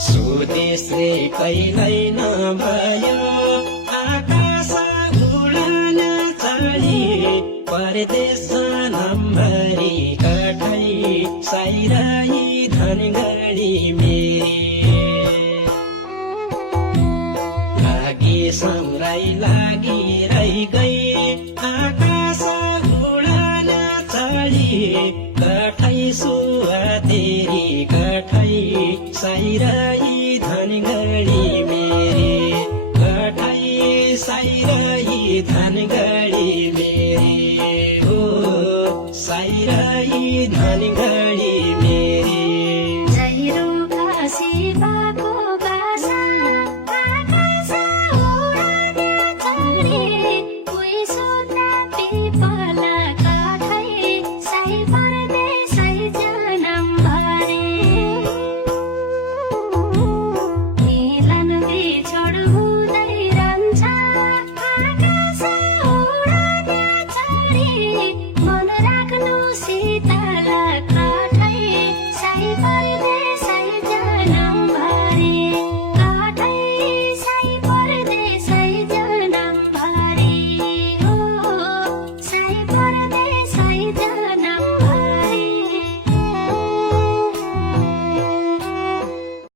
स्वदेशले कहिल्यै नभयो आकाश उडान चढी परदेश नम्बरी कठै साइराई धनगढी मेरी लागि सङ्ग्राई लागि रहि गई आकाश उडान चढी कठै सुवातेरी कठै साइराई धनगढी मेरी कठै साइराई धनगढी मेरी हो साइराई धनगढी